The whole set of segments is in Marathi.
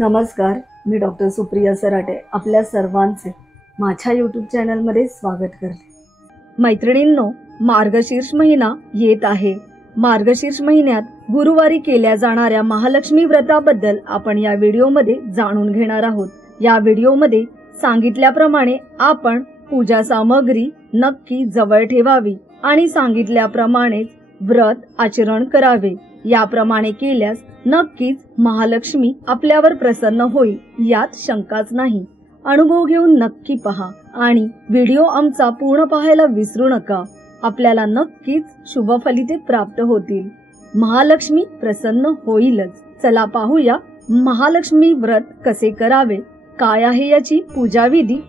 नमस्कार, मी डॉक्टर सुप्रिया सराटे आपल्या सर्वांचे माझ्या यूट्यूब चॅनलमध्ये स्वागत करते। मैत्रिणींनो, मार्गशीर्ष महिना येत आहे। मार्गशीर्ष महिन्यात गुरुवारी केल्या जाणाऱ्या महालक्ष्मी व्रताबद्दल आपण या व्हिडिओमध्ये जाणून घेणार आहोत। या व्हिडिओमध्ये सांगितल्याप्रमाणे आपण पूजा सामग्री नक्की जवळ ठेवावी आणि सांगितल्याप्रमाणे व्रत आचरण करावे। याप्रमाणे केल्यास नक्कीच महालक्ष्मी आपल्यावर प्रसन्न होईल, यात शंकाच नाही। अनुभव घेऊन नक्की पहा आणि व्हिडिओ आमचा पूर्ण पाहायला विसरू नका। आपल्याला नक्कीच शुभ फलिते प्राप्त होतील, महालक्ष्मी प्रसन्न होईलच। चला पाहूया महालक्ष्मी व्रत कसे करावे, काय आहे याची पूजा विधी।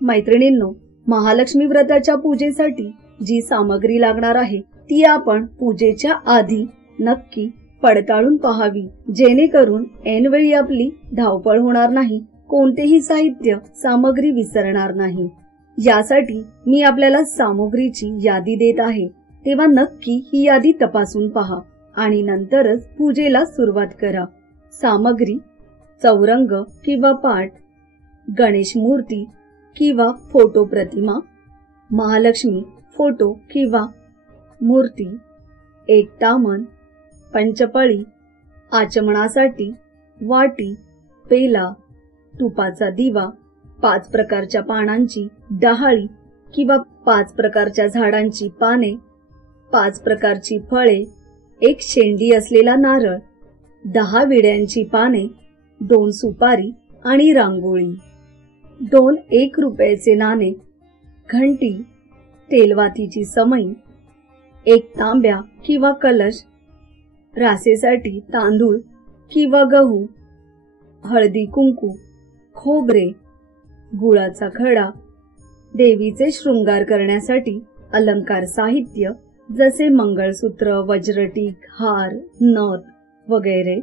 मैत्रिणींनो, महालक्ष्मी व्रताच्या पूजेसाठी जी सामग्री लागणार आहे ती आपण पूजेच्या आधी नक्की पडताळून पाहावी, जेणेकरून ऐनवेळी आपली धावपळ होणार नाही, कोणतेही साहित्य सामग्री विसरणार नाही। यासाठी मी आपल्याला सामग्रीची यादी देत आहे, तेव्हा नक्की ही यादी तपासून पहा आणि नंतरच पूजेला सुरुवात करा। सामग्री: चौरंग किंवा पाट, गणेश मूर्ती किंवा फोटो प्रतिमा, महालक्ष्मी फोटो किंवा मूर्ती, एक तामण, पंचपळी, आचमनासाठी वाटी, पेला, तुपाचा दिवा, 5 प्रकारच्या पानांची डहाळी किंवा 5 प्रकारच्या झाडांची पाने, 5 प्रकारची फळे, 1 शेंडी असलेला नारळ, 10 विड्यांची पाने, 2 सुपारी आणि रांगोळी, 2 1 रुपयाचे नाणे, घंटी, तेलवातीची समई, 1 तांब्या किंवा कलश, रासेसाठी तांदूळ किंवा गहू, हळदी कुंकू, खोबरे, गुळाचा खडा, देवीचे शृंगार करण्यासाठी अलंकार साहित्य जसे मंगळसूत्र, वज्रटीक, हार, नथ वगैरे,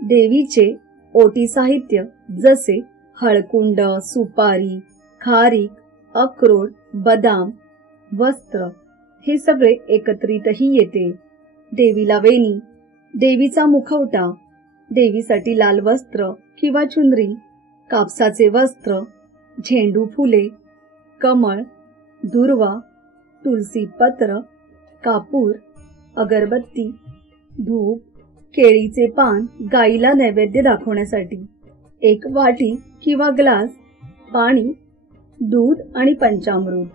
देवीचे ओटी साहित्य जसे हळकुंड, सुपारी, खारीक, अक्रोड, बदाम, वस्त्र हे सगळे एकत्रितही येते। देवीला वेणी, देवीचा मुखवटा, देवीसाठी लाल वस्त्र किंवा चुनरी, कापसाचे वस्त्र, झेंडू फुले, कमळ, दुर्वा, तुलसी पत्र, कापूर, अगरबत्ती, धूप, केळीचे पान गाईला नैवेद्य दाखवण्यासाठी, 1 वाटी किंवा ग्लास, पाणी, दूध आणि पंचामृत।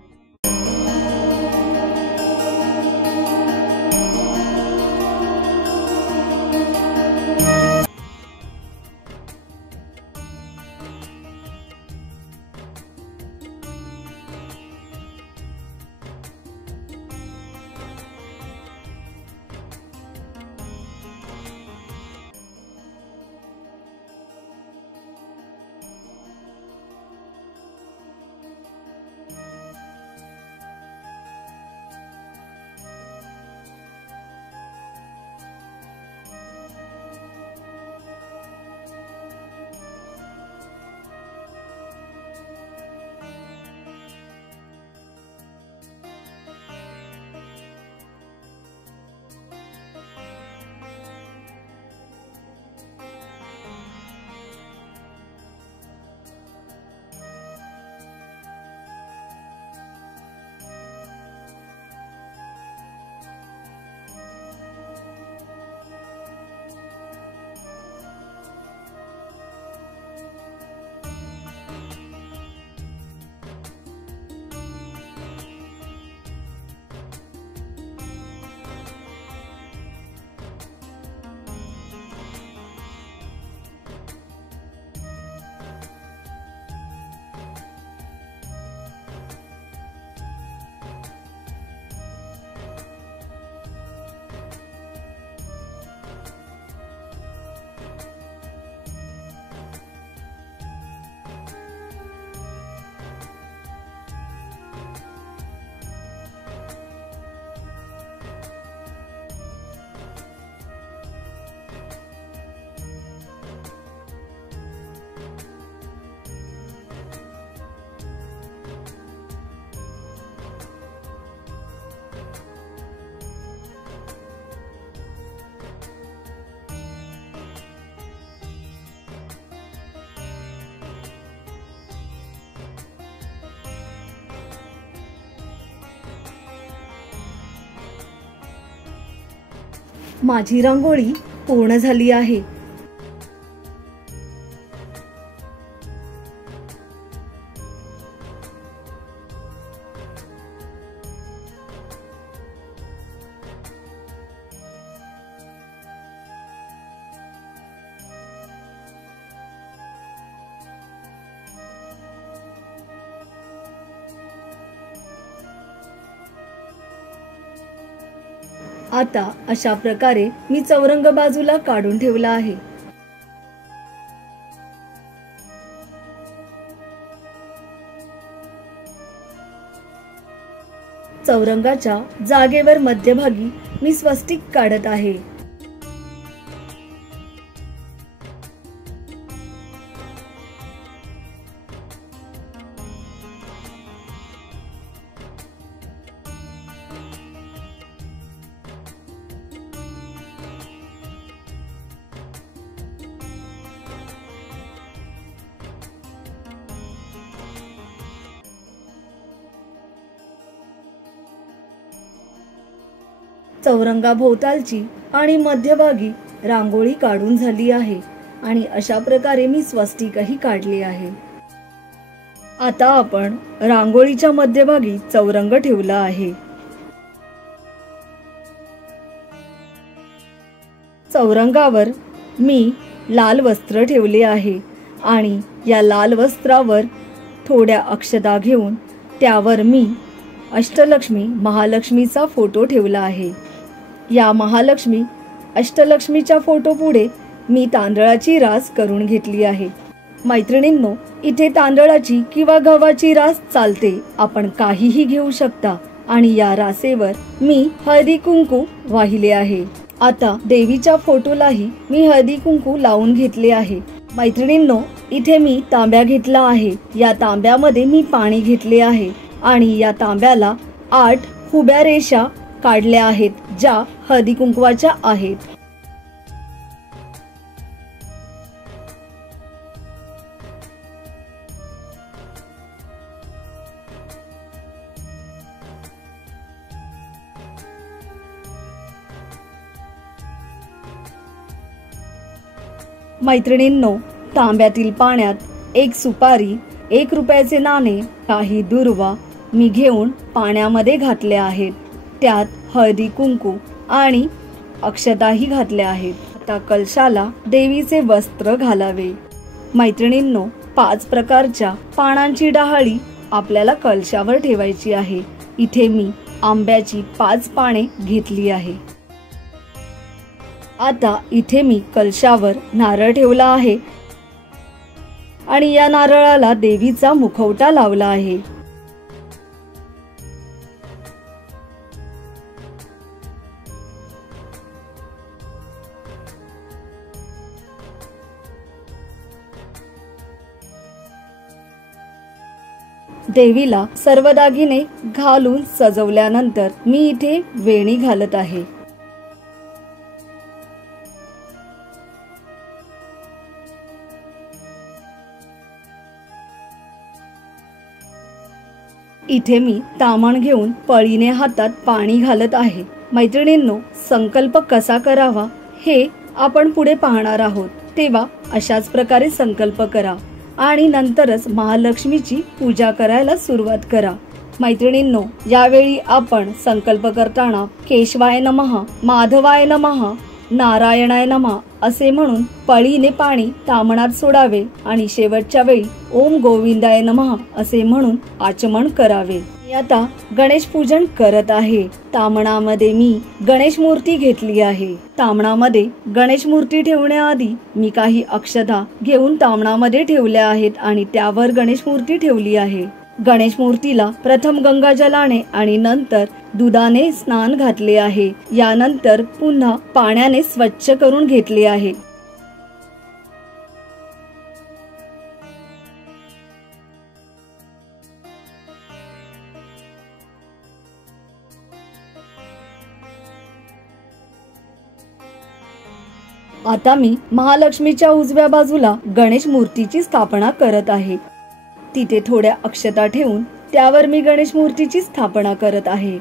माझी रांगोळी पूर्ण झाली आहे. आता अशा प्रकारे मी चौरंग बाजूला काढून ठेवला आहे. चौरंगाच्या जागेवर मध्यभागी मी स्वस्तिक काढत आहे. चौरंगाभोवतालची आणि मध्यभागी रांगोळी काढून झाली आहे आणि अशा प्रकारे मी स्वस्तिकही काढले आहे. आता आपण रांगोळीच्या मध्यभागी चौरंग ठेवला आहे. चौरंगावर मी लाल वस्त्र ठेवले आहे आणि या लाल वस्त्रावर थोड्या अक्षता घेऊन त्यावर मी अष्टलक्ष्मी महालक्ष्मीचा फोटो ठेवला आहे. या महालक्ष्मी अष्टलक्ष्मीच्या फोटो पुढे मी तांदळाची रास करून घेतली आहे. मैत्रिणींनो, इथे तांदळाची किंवा गव्हाची रास चालते, आपण काहीही घेऊ शकता. आणि या रासेवर मी हळदी कुंकू वाहिले आहे. आता देवीच्या फोटोलाही मी हळदी कुंकू लावून घेतले आहे. मैत्रिणींनो, इथे मी तांब्या घेतला आहे. या तांब्यामध्ये मी पाणी घेतले आहे आणि या तांब्याला 8 उभ्या रेषा काढल्या आहेत, ज्या हळदी कुंकवाच्या आहेत. मैत्रिणींनो, तांब्यातील पाण्यात 1 सुपारी, 1 रुपयाचे नाणे, काही दुर्वा मी घेऊन पाण्यामध्ये घातले आहेत. त्यात हळदी कुंकू आणि अक्षताही घातल्या आहेत. आता कलशाला देवीचे वस्त्र घालावे. मैत्रिणींनो, 5 प्रकारच्या पानांची डहाळी आपल्याला कलशावर ठेवायची आहे. इथे मी आंब्याची 5 पाने घेतली आहे. आता इथे मी कलशावर नारळ ठेवला आहे आणि या नारळाला देवीचा मुखवटा लावला आहे. देवीला सर्व दागिने घालून सजवल्यानंतर मी इथे वेणी घालत आहे. इथे मी तामण घेऊन पळीने हातात पाणी घालत आहे. मैत्रिणींनो, संकल्प कसा करावा हे आपण पुढे पाहणार आहोत, तेव्हा अशाच प्रकारे संकल्प करा आणि नंतरच महालक्ष्मीची पूजा करायला सुरुवात करा. मैत्रिणींनो, यावेळी आपण संकल्प करताना केशवाय नमः, माधवाय नमः, नारायणाय नमः असे म्हणून पळीने पाणी तामणात सोडावे आणि शेवटच्या वेळी ओम गोविंदाय नमः असे म्हणून आचमन करावे. मी आता गणेश पूजन करत आहे. तामणामध्ये मी गणेश मूर्ती घेतली आहे. तामणामध्ये गणेश मूर्ती ठेवण्याआधी मी काही अक्षता घेऊन तामणामध्ये ठेवल्या आहेत आणि त्यावर गणेश मूर्ती ठेवली आहे. गणेश मूर्तीला प्रथम गंगाजलाने आणि नंतर दुधाने स्नान घातले आहे. यानंतर पुन्हा पाण्याने स्वच्छ करून घेतले आहे. आता मी महालक्ष्मीच्या उजव्या बाजूला गणेश मूर्तीची स्थापना करत आहे. तिथे थोड्या अक्षता ठेवून त्यावर मी गणेश मूर्तीची स्थापना करत आहे.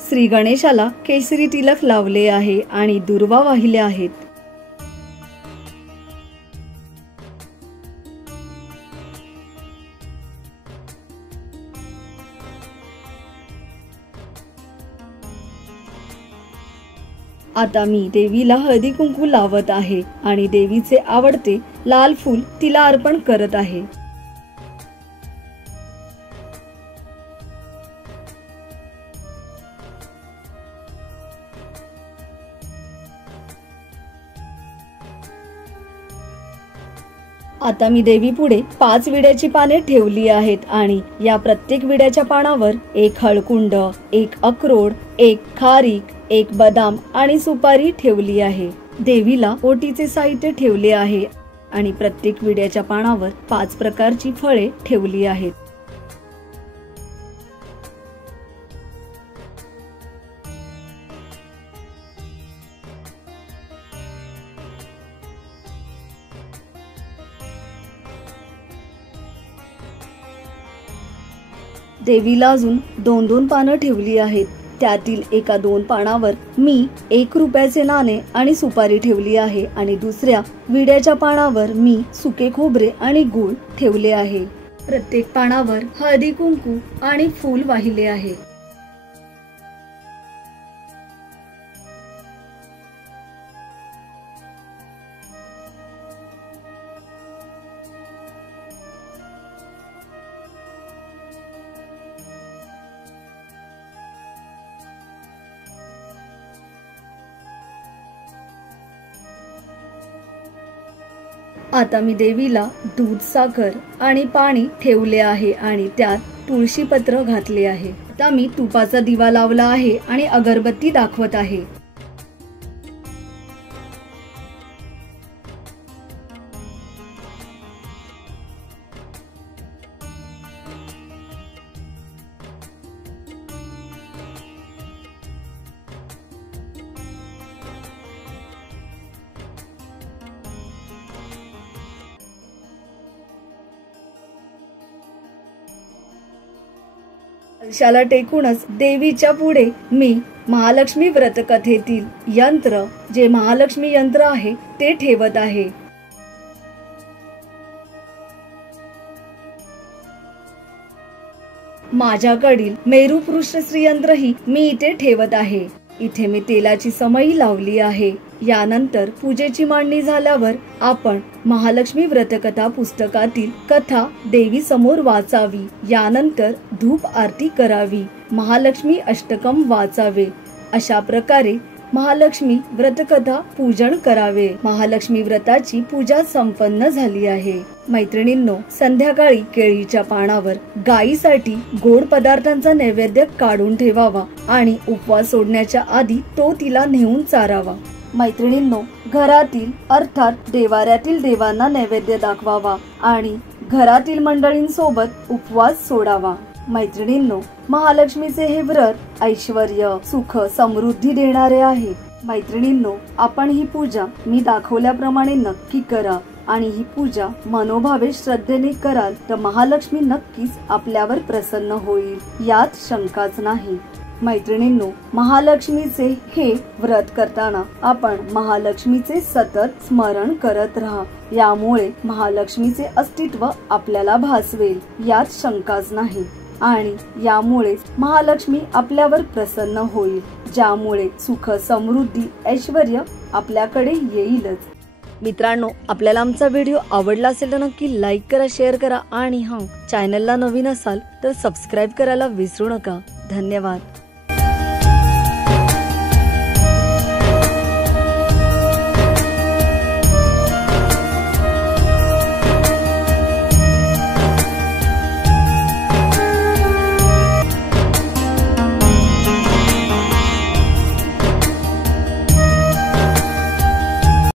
श्री गणेशाला केसरी तिलक लावले आहे आणि दुर्वा वाहिल्या आहेत. आता मी देवीला हळदी कुंकू लावत आहे आणि देवीचे आवडते लाल फूल तिला अर्पण करत आहे. आता मी देवी पुढे 5 विड्याची पाने ठेवली आहेत आणि या प्रत्येक विड्याच्या पानावर एक हळकुंड, एक अक्रोड, एक खारीक, एक बदाम आणि सुपारी ठेवली आहे. देवीला ओटीचे साहित्य ठेवले आहे आणि प्रत्येक विड्याच्या पानावर 5 प्रकारची फळे ठेवली आहेत. देवीला अजून 2 पानं ठेवली आहेत. त्यातील एका 2 पानावर मी 1 रुपयाचे नाणे आणि सुपारी ठेवली आहे आणि दुसऱ्या विड्याच्या पानावर मी सुके खोबरे आणि गूळ ठेवले आहे. प्रत्येक पानावर हळदी कुंकू आणि फूल वाहिले आहे. आता मी देवीला दूध, साखर आणि पाणी ठेवले आहे आणि त्यात तुळशी पत्र घातले आहे. आता मी तुपाचा दिवा लावला आहे आणि अगरबत्ती दाखवत आहे. कलशाला टेकूनच देवीच्या पुढे मी महालक्ष्मी व्रत कथेतील यंत्र, जे महालक्ष्मी यंत्र आहे ते ठेवत आहे. माझ्याकडील मेरुपृष्ठ श्रीयंत्रही मी इथे ठेवत आहे. इथे मी तेलाची समई लावली आहे. यानंतर पूजेची मांडणी झाल्यावर आपण महालक्ष्मी व्रतकथा पुस्तकातील कथा देवी समोर वाचावी. यानंतर धूप आरती करावी, महालक्ष्मी अष्टकम वाचावे. अशा प्रकारे महालक्ष्मी व्रतकथा पूजन करावे. महालक्ष्मी व्रताची पूजा संपन्न झाली आहे. मैत्रिणींनो, संध्याकाळी केळीच्या पानावर गायीसाठी गोड पदार्थांचा नैवेद्य काढून ठेवावा आणि उपवास सोडण्याच्या आधी तो तिला नेऊन चारावा. मैत्रिणींनो, घरातील अर्थात देवाऱ्यातील देवांना नैवेद्य दाखवावा आणि घरातील मंडळींसोबत उपवास सोडावा. मैत्रिणींनो, महालक्ष्मीचे हे व्रत ऐश्वर्य, सुख, समृद्धी देणारे आहे. मैत्रिणींनो, आपण ही पूजा मी दाखवल्याप्रमाणे नक्की करा आणि ही पूजा मनोभावे श्रद्धेने कराल तर महालक्ष्मी नक्कीच आपल्यावर प्रसन्न होईल, यात शंकाच नाही. मैत्रिणींनो, महालक्ष्मीचे हे व्रत करताना आपण महालक्ष्मीचे सतत स्मरण करत राहा. यामुळे महालक्ष्मीचे अस्तित्व आपल्याला भासवेल, यात शंकाच नाही आणि यामुळे महालक्ष्मी आपल्यावर प्रसन्न होईल, ज्यामुळे सुख, समृद्धी, ऐश्वर्य आपल्याकडे येईलच. मित्रांनो, आपल्याला आमचा व्हिडिओ आवडला असेल तर नक्की लाईक करा, शेअर करा आणि चॅनलला नवीन असाल तर सबस्क्राईब करायला विसरू नका. धन्यवाद.